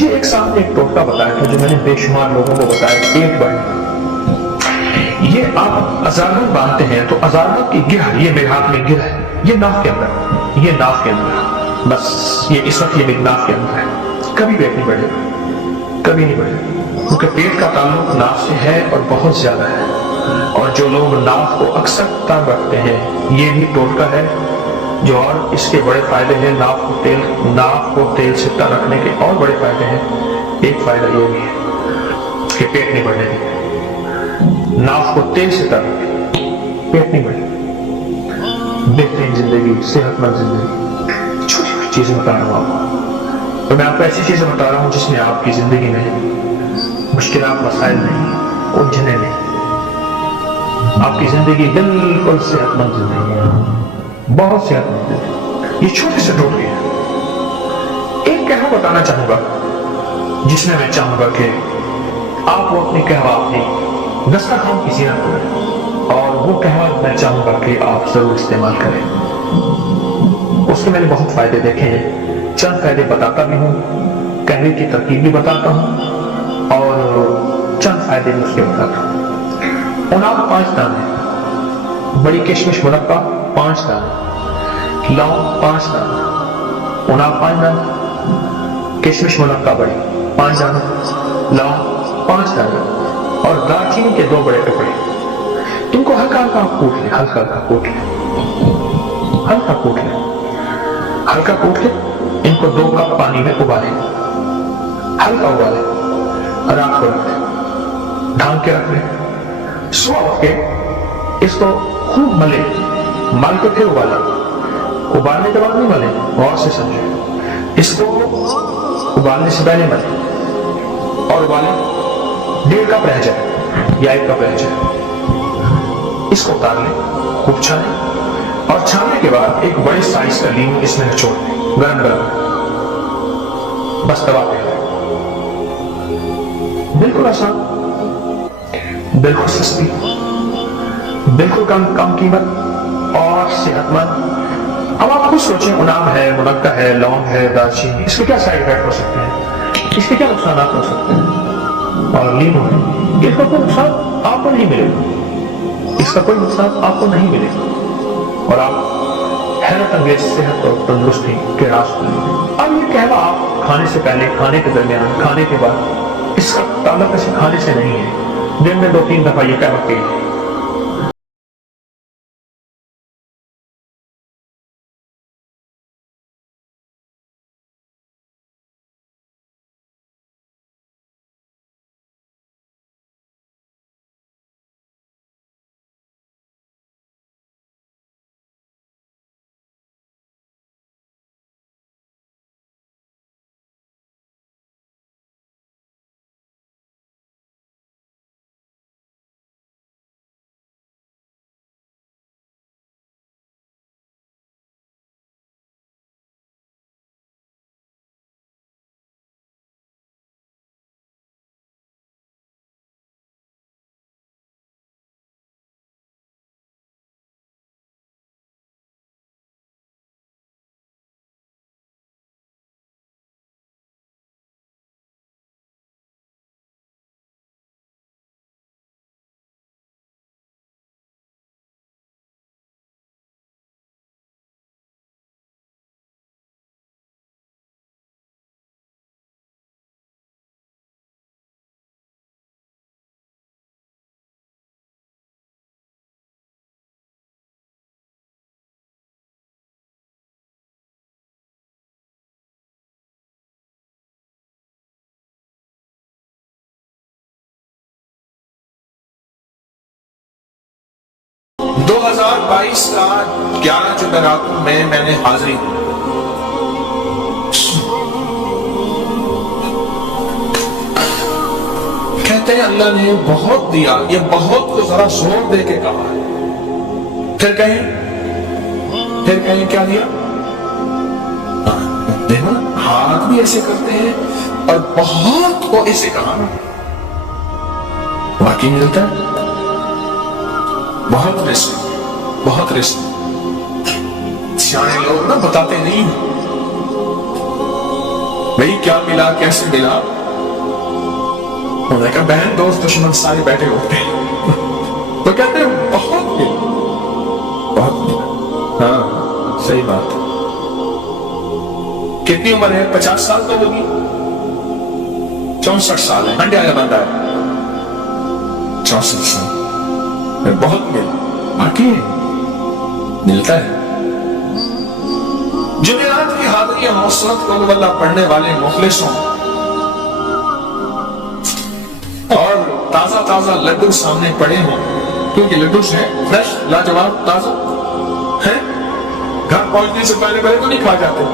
مجھے ایک صاحب نے ایک ٹوٹکا بتایا تھا جو میں نے بے شمار لوگوں کو بتایا، پیٹ بڑھنے۔ یہ آپ ازارگن باندھتے ہیں تو ازارگن کی گرہ، یہ میرے ہاتھ میں گرہ ہے، یہ ناف کے اندر، یہ ناف کے اندر، بس یہ اس وقت یہ میری ناف کے اندر ہے، کبھی پیٹ نہیں بڑھے گا، کبھی نہیں بڑھے گا، کیونکہ پیٹ کا تعلق ناف سے ہے اور بہت زیادہ ہے۔ اور جو لوگ ناف کو اکثر تنگ رکھتے ہیں، یہ بھی ٹوٹکا ہے جو، اور اس کے بڑے فائدے ہیں۔ ناف کو تیل سے تر رکھنے کے اور بڑے فائدے ہیں۔ ایک فائدہ یہ بھی ہے کہ پیٹ نہیں بڑھنے دیتے، ناف کو تیل سے تر رکھیں، پیٹ نہیں بڑھے۔ بہترین زندگی، صحت مند زندگی، چھوٹی چھوٹی چیزیں بتا رہا ہوں آپ کو، اور میں آپ کو ایسی چیزیں بتا رہا ہوں جس میں آپ کی زندگی میں مشکلات، مسائل نہیں، الجھنیں نہیں، آپ کی زندگی بالکل صحت مند زندگی ہے، بہت صحت مند زندگی۔ یہ چھوٹے سے ٹوٹکے ہیں۔ ایک قہوہ بتانا چاہوں گا جس میں میں چاہوں گا کہ آپ وہ اپنی قہوہ اپنی دسترخوان کی زینت کریں، اور وہ قہوہ میں چاہوں گا کہ آپ ضرور استعمال کریں۔ اس کے میں نے بہت فائدے دیکھے ہیں، چند فائدے بتاتا بھی ہوں، قہوے کی ترکیب بھی بتاتا ہوں، اور چند فائدے بھی اس کے بتاتا ہوں۔ اناف 5 دانے، بڑی کشمش مربع 5 دانے، لونگ 5 دانے، اناف 5 دانے، کشمش مربع بڑی 5 دانے، لونگ 5 دانے، اور دار چینی کے 2 بڑے ٹکڑے۔ ان کو ہلکا ہلکا کوٹ لیں، ہلکا ہلکا کوٹ لیں، ہلکا کوٹ لیں، ہلکا کوٹ لیں۔ ان کو 2 کپ پانی میں ابالیں، ہلکا ابالیں، رات کو رکھ دیں، ڈھانک کے رکھ لیں۔ صبح اٹھ کے اس کو خوب ملیں، مل کے پھر ابالیں، ابالنے کے بعد نہیں ملیں، غور سے سمجھیں، اس کو ابالنے سے پہلے ملیں اور ابالیں، 1.5 کپ رہ جائے یا 1 کپ رہ جائے، اس کو اتار لیں، خوب چھانیں، اور چھاننے کے بعد ایک بڑے سائز کا لیمو اس میں نچوڑ دیں، گرم گرم، بس توا پہ، بالکل آسان، بالکل سستی، بالکل کم قیمت اور صحت مند۔ اب آپ خود سوچیں، اناف ہے، منقع ہے، لونگ ہے، دارچینی، اس کے کیا سائڈ افیکٹ ہو سکتے ہیں، اس کے کیا نقصانات ہو سکتے ہیں؟ اور لیمو ہے، اس کا کوئی نقصان آپ کو نہیں ملے گا، اس کا کوئی نقصان آپ کو نہیں ملے گا، اور آپ حیرت انگیز صحت اور تندرستی کے راز پہ۔ اب یہ قہوہ آپ کھانے سے پہلے، کھانے کے درمیان، کھانے کے بعد، اس کا تعلق کسی کھانے سے نہیں ہے، دن میں 2-3 دفعہ یہ قہوہ پیئیں۔ دو ہزار بائیس کا 11 جمعرات میں نے حاضری کہتے ہیں اللہ نے بہت دیا، یہ بہت کو ذرا زور دے کے کہا ہے، پھر کہیں کیا دیا؟ دیکھو نا، ہاتھ بھی ایسے کرتے ہیں اور بہت کو ایسے کہا نا، واقعی ملتا ہے، بہت رزق، بہت رزق۔ سیانے لوگ نا بتاتے نہیں، بھئی کیا ملا، کیسے ملا؟ انہوں نے کہا بہن دوست دشمن سارے بیٹھے ہوتے ہیں۔ تو کہتے ہیں بہت ملا، بہت ملا۔ ہاں صحیح بات ہے۔ کتنی عمر ہے؟ 50 سال تو ہوگی، 64 سال ہے، ہنڈے آیا بندہ ہے 64 سال، بہت ملا، باقی ملتا ہے۔ جمعرات کی حاضریاں مسنت قل واللہ پڑھنے والے مخلصوں اور تازہ تازہ لڈو سامنے پڑے ہوں، کیونکہ لڈو ہے فریش، لاجواب، تازہ ہے، گھر پہنچنے سے پہلے پہلے تو نہیں کھا جاتے،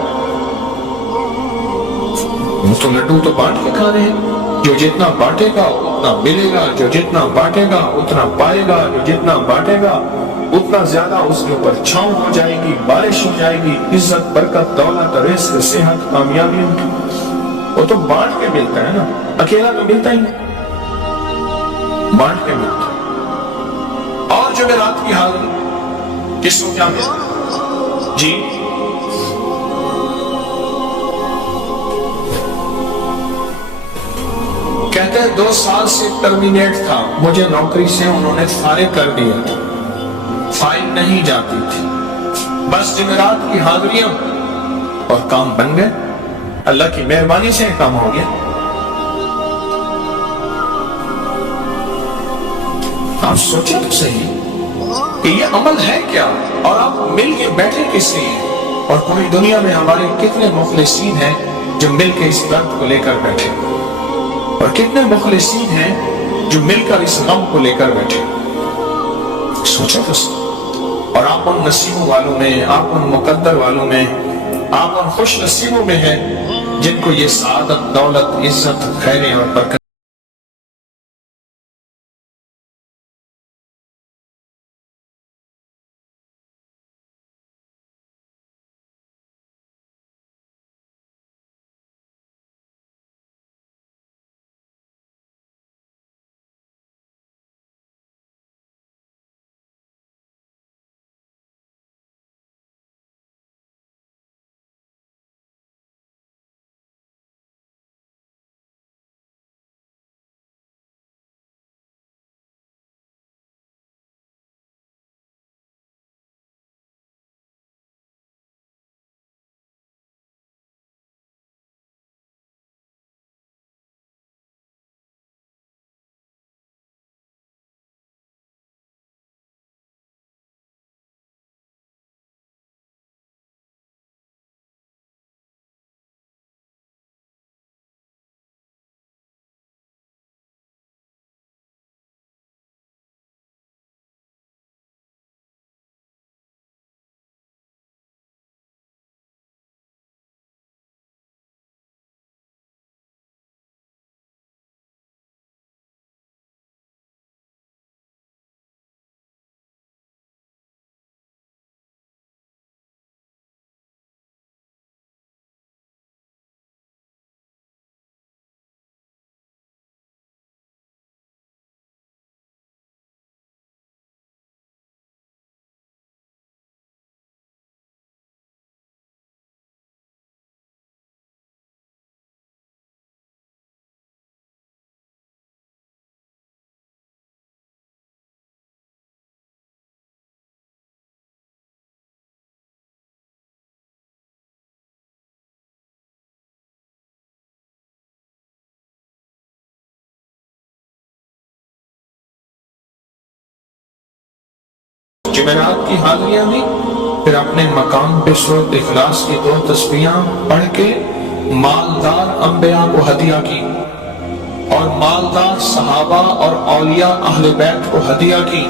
وہ تو لڈو تو بانٹ کے کھا رہے ہیں۔ جو جتنا بانٹے گا اتنا ملے گا، جو جتنا بانٹے گا اتنا پائے گا، جو جتنا بانٹے گا اتنا زیادہ اس کے اوپر چھاؤں ہو جائے گی، بارش ہو جائے گی، عزت، برکت، دولت، رزق، صحت، کامیابی وہ تو بانٹ کے ملتا ہے نا، اکیلا تو ملتا ہی نہیں، بانٹ کے ملتا ہے۔ اور جمعرات کی حاضری کس کو کیا ملتا ہے؟ جی کہتے ہیں 2 سال سے ٹرمینیٹ تھا، مجھے نوکری سے انہوں نے فارغ کر دیا تھا، فائل نہیں جاتی تھی، بس جمعرات کی حاضریاں اور کام بن گئے، اللہ کی مہربانی سے کام ہو گیا۔ آپ سوچیں تو صحیح کہ یہ عمل ہے کیا، اور آپ مل کے بیٹھے کس لیے؟ اور پوری دنیا میں ہمارے کتنے مخلصین ہیں جو مل کے اس درد کو لے کر بیٹھے، اور کتنے مخلصین ہیں جو مل کر اس غم کو لے کر بیٹھے؟ سوچیں تو صحیح۔ اور آپ ان نصیبوں والوں میں، آپ ان مقدر والوں میں، آپ ان خوش نصیبوں میں ہیں جن کو یہ سعادت، دولت، عزت، خیریں اور برکت جمعرات کی حاضریاں بھی، پھر اپنے مقام پہ سورۃ اخلاص کی 2 تسبیحاں پڑھ کے مالدار انبیاء کو ہدیہ کی، اور مالدار صحابہ اور اولیاء اہل بیت کو ہدیہ کی۔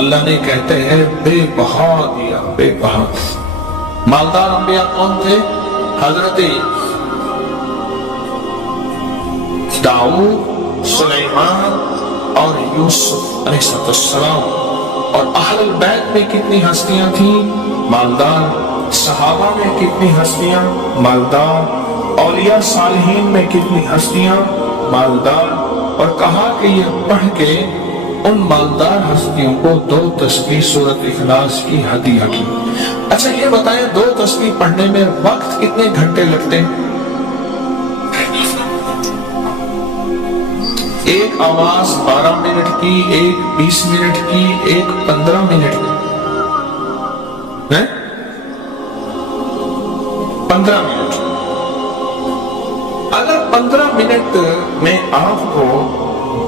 اللہ نے کہتے ہیں بے بہا دیا، بے بہا۔ مالدار انبیاء کون تھے؟ حضرت داؤد، سلیمان اور یوسف علیہ السلام۔ اور اہل البیت میں کتنی ہستیاں تھیں؟ مالدار۔ صحابہ میں کتنی ہستیاں؟ مالدار۔ اولیاء صالحین میں کتنی ہستیاں؟ مالدار۔ اور کہا کہ یہ پڑھ کے ان مالدار ہستیوں کو 2 تسبیح سورۃ اخلاص کی ہدیہ کی۔ اچھا یہ بتائیں 2 تسبیح پڑھنے میں وقت کتنے گھنٹے لگتے ہیں؟ ایک آواز 12 منٹ کی، ایک 20 منٹ کی، ایک 15 منٹ کی، 15 منٹ۔ اگر 15 منٹ میں آپ کو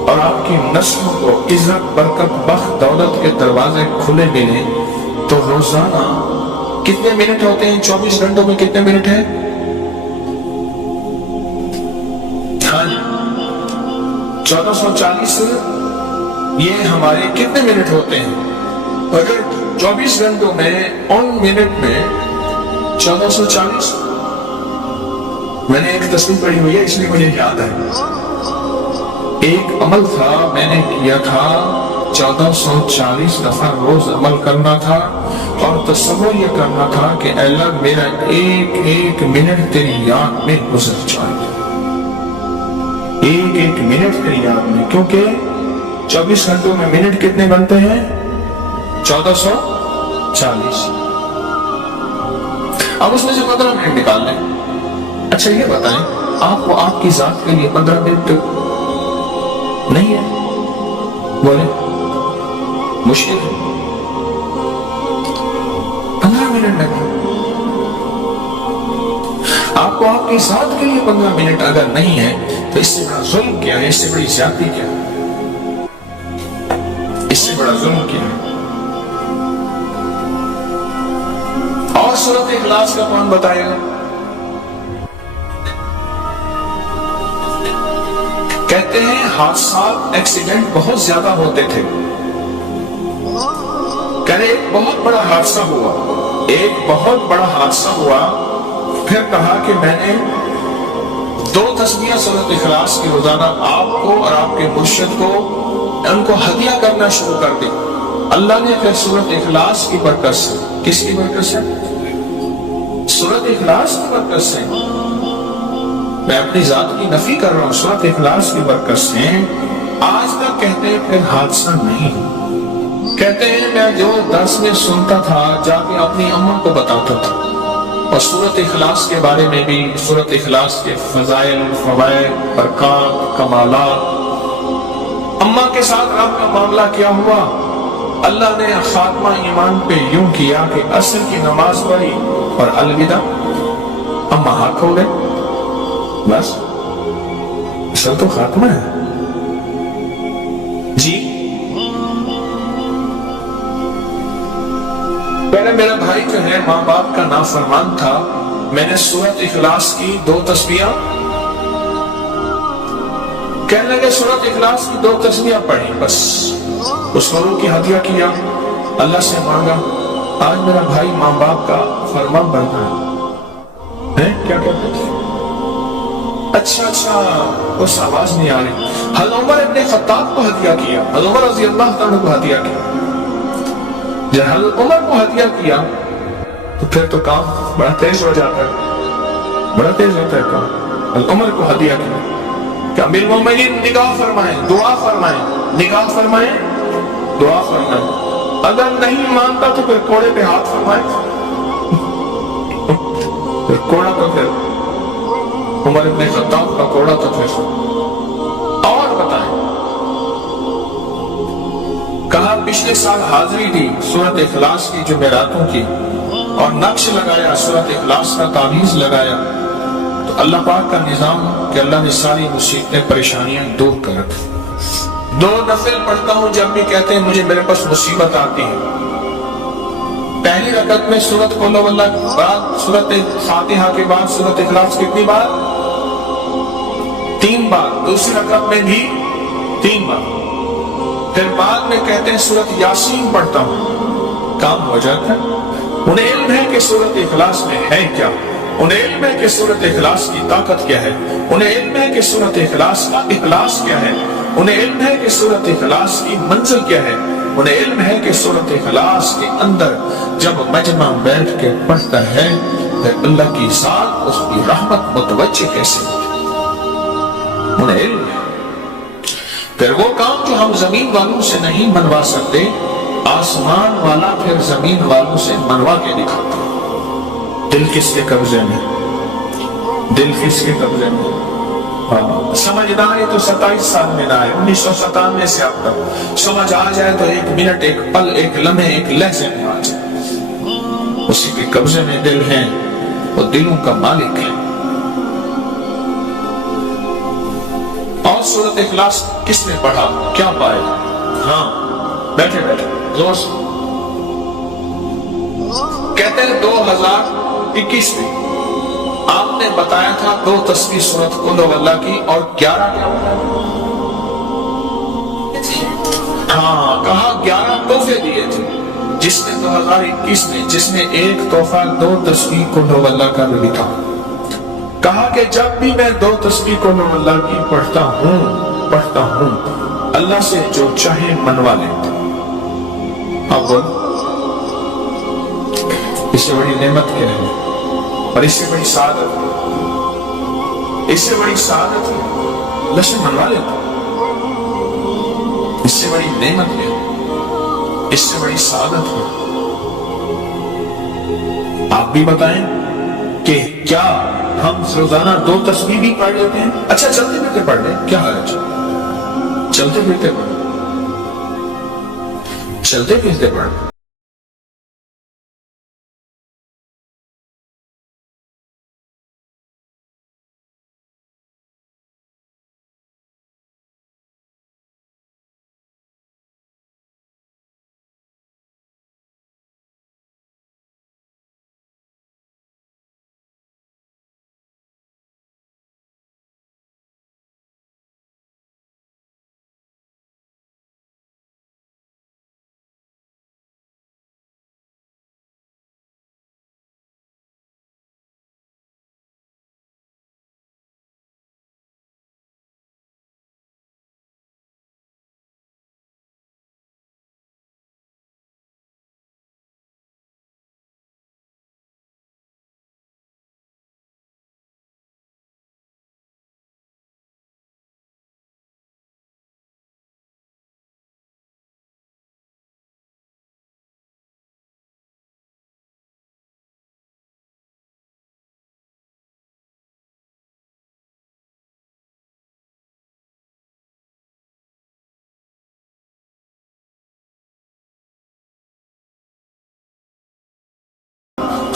اور آپ کی نسلوں کو عزت، برکت، بخت، دولت کے دروازے کھلے ملیں تو روزانہ کتنے منٹ ہوتے ہیں؟ 24 گھنٹوں میں کتنے منٹ ہیں؟ 1440 یہ ہمارے کتنے منٹ ہوتے ہیں؟ اگر 24 گھنٹوں میں ان منٹ میں 1440، میں نے ایک تصویر پڑھی ہوئی ہے اس لیے مجھے یاد ہے، ایک عمل تھا میں نے کیا تھا 1440 دفعہ روز عمل کرنا تھا، اور تصور یہ کرنا تھا کہ اے اللہ میرا ایک ایک منٹ تیری یاد میں گزر جائے، ایک ایک منٹ تیری یاد میں، کیونکہ 24 گھنٹوں میں منٹ کتنے بنتے ہیں؟ 1440۔ اب اس میں سے 15 منٹ نکال لیں۔ اچھا یہ بتائیں آپ کو آپ کی ذات کے لیے 15 منٹ نہیں ہے؟ بولے مشکل ہے 15 منٹ لگے آپ کو آپ کی ذات کے لیے 15 منٹ اگر نہیں ہے تو اس سے بڑا ظلم کیا ہے؟ اس سے بڑی زیادتی کیا ہے؟ اس سے بڑا ظلم کیا ہے؟ اور سورۃ اخلاص کا کون بتائے گا؟ کہتے ہیں حادثات، ایکسیڈنٹ بہت زیادہ ہوتے تھے، کہتے ایک بہت بڑا حادثہ ہوا، ایک بہت بڑا حادثہ ہوا، پھر کہا کہ میں نے 2 تسبیح سورۃ اخلاص کی روزانہ آپ کو اور آپ کے مرشد کو ان کو ہدیہ کرنا شروع کر دی۔ اللہ نے پھر سورۃ اخلاص کی برکت سے، کس کی برکت سے؟ سورۃ اخلاص کی برکت سے، میں اپنی ذات کی نفی کر رہا ہوں، سورۃ اخلاص کی برکت سے آج تک کہتے ہیں پھر حادثہ نہیں۔ کہتے ہیں میں جو درس میں سنتا تھا جا کے اپنی اماں کو بتاتا تھا، اور سورۃ اخلاص کے بارے میں بھی، سورۃ اخلاص کے فضائل، فوائد، برکات، کمالات۔ اماں کے ساتھ آپ کا معاملہ کیا ہوا؟ اللہ نے خاتمہ ایمان پہ یوں کیا کہ عصر کی نماز پڑھی اور الوداع، اماں ہاتھ ہو گئے، بس اصل تو خاتمہ ہے۔ جی پہلے میرا بھائی جو ہے ماں باپ کا نافرمان تھا، میں نے سورۃ اخلاص کی 2 تسبیح، کہنے لگے سورۃ اخلاص کی 2 تسبیح پڑھی، بس اس کو روح کی ہدیہ کیا، اللہ سے مانگا، آج میرا بھائی ماں باپ کا فرمان بنتا ہے۔ کیا کہتے ہیں؟ اچھا اس آواز نہیں آ رہی۔ حضرت عمر ابن خطاب کو ہدیہ کیا، حضرت عمر رضی اللہ تعالیٰ کو ہدیہ کیا۔ جب حضرت عمر کو ہدیہ کیا تو پھر تو کام بڑا تیز ہو جاتا ہے، بڑا تیز ہوتا ہے کام۔ حضرت عمر کو ہدیہ کیا کہ امیر المومنین نگاہ فرمائیں، دعا فرمائیں، نگاہ فرمائیں، دعا فرمائیں، اگر نہیں مانتا تو پھر کوڑے پہ ہاتھ فرمائیں، پھر کوڑا تو پھر عمر ابن خطاب کا کوڑا تو پھر۔ اور بتائیں، کہا پچھلے سال حاضری دی سورۃ اخلاص کی جمعراتوں کی، اور نقش لگایا سورۃ اخلاص کا، تعویذ لگایا، تو اللہ پاک کا نظام کہ اللہ نے ساری مصیبتیں، پریشانیاں دور کر رکھی۔ 2 نفل پڑھتا ہوں جب بھی کہتے ہیں مجھے میرے پاس مصیبت آتی ہے۔ پہلی رکعت میں سورۃ قل هو اللہ کے بعد، سورۃ فاتحہ کے بعد سورۃ اخلاص کتنی بار؟ 3 بار۔ دوسری رکعت میں بھی 3 بار۔ پھر بعد میں کہتے ہیں سورۃ یاسین پڑھتا ہوں، کام ہو جاتا ہے۔ انہیں علم ہے کہ سورۃ اخلاص میں ہے کیا، انہیں علم ہے کہ سورۃ اخلاص کی طاقت کیا ہے، انہیں علم ہے کہ سورۃ اخلاص کا اخلاص کیا ہے، انہیں علم ہے کہ سورۃ اخلاص کی منزل کیا ہے، انہیں علم ہے کہ سورۃ اخلاص کے اندر جب مجمع بیٹھ کے پڑھتا ہے پھر اللہ کی ذات، اس کی رحمت متوجہ کیسے ہوتی، انہیں علم ہے۔ پھر وہ کام جو ہم زمین والوں سے نہیں منوا سکتے، آسمان والا پھر زمین والوں سے منوا کے دکھاتا ہے۔ دل کس کے قبضے میں؟ دل کس کے قبضے میں؟ سمجھنا ہے تو 27 سال میں نہ آئے، 1997 سے اب تک سمجھ آ جائے تو ایک منٹ، ایک پل، ایک لمحے، ایک لحظے میں آ جائے۔ اسی کے قبضے میں دل ہیں، وہ دلوں کا مالک ہے۔ اور سورۃ اخلاص کس نے پڑھا؟ کیا پائے؟ ہاں بیٹھے بیٹھے زور سے کہتے ہیں 2021 میں آپ نے بتایا تھا 2 تسبیح سورۃ قل ہو اللہ کی اور 11 کیا بتایا؟ ہاں کہا 11 تحفے دیے تھے، جس نے 2021 میں جس نے ایک تحفہ 2 تسبیح قل ہو اللہ کا بھی تھا۔ کہا کہ جب بھی میں 2 تسبیح قل ہو اللہ کی پڑھتا ہوں اللہ سے جو چاہے منوا لیتا۔ اب بول اس سے بڑی نعمت کیا ہے اور اس سے بڑی سعادت، اس سے بڑی سعادت اللہ سے منوا لیتا، اس سے بڑی نعمت ہے، اس سے بڑی سعادت ہے۔ آپ بھی بتائیں کہ کیا ہم روزانہ 2 تسبیح بھی پڑھ لیتے ہیں؟ اچھا چلتے پھرتے پڑھ لیں، کیا حرج؟ چلتے پھرتے پڑھ، چلتے پھرتے پڑھ۔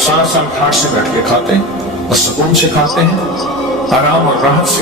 سارا سال کھاٹ سے بیٹھ کے کھاتے ہیں اور سکون سے کھاتے ہیں، آرام اور راحت سے کھاتے ہیں۔